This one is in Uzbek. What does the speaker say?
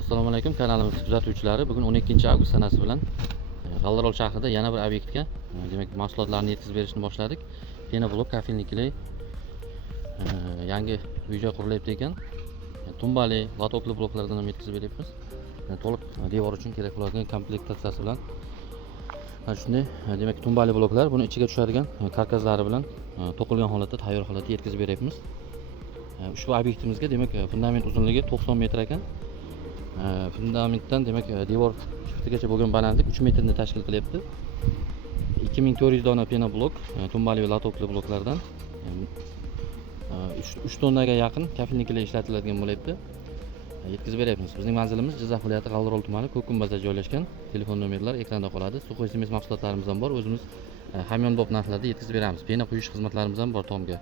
Assalomu alaykum kanalimiz kuzatuvchilari. Bugun 12-avgust sanasi bilan G'aldirol shahrida yana bir obyektga demak mahsulotlarni yetkazib berishni boshladik. Penoblok kafilnikli yangi uy-joy qurilyapti ekan. Tumbali, latokli bloklardan ham yetkazib beryapmiz. To'liq devor uchun kerak bo'ladigan komplektatsiyasi bilan shunday demak tumbali bloklar, buni ichiga tushadigan karkazlari bilan to'qilgan holatda, tayyor holatda yetkazib beryapmiz. Ushbu obyektimizga demak fundament uzunligi 90 metr ekan. Fundamentdan demak devor shiftigacha bo'lgan balandlik 3 metrni tashkil qilyapti. 2400 dona penoblok, tumbali va latokli bloklardan 3 tonnaga yaqin kafilniklar ishlatiladigan bo'lyapti. Yetkazib beryapmiz. Bizning manzilimiz Jizzax viloyati G'aldirol tumani Ko'kkumbazda joylashgan. Telefon nomerlar ekranda qoladi. Suv semiz mahsulotlarimiz ham bor. O'zimiz hamyonbop narxlarda yetkazib beramiz. Pena quyish xizmatlarimiz ham bor tomga.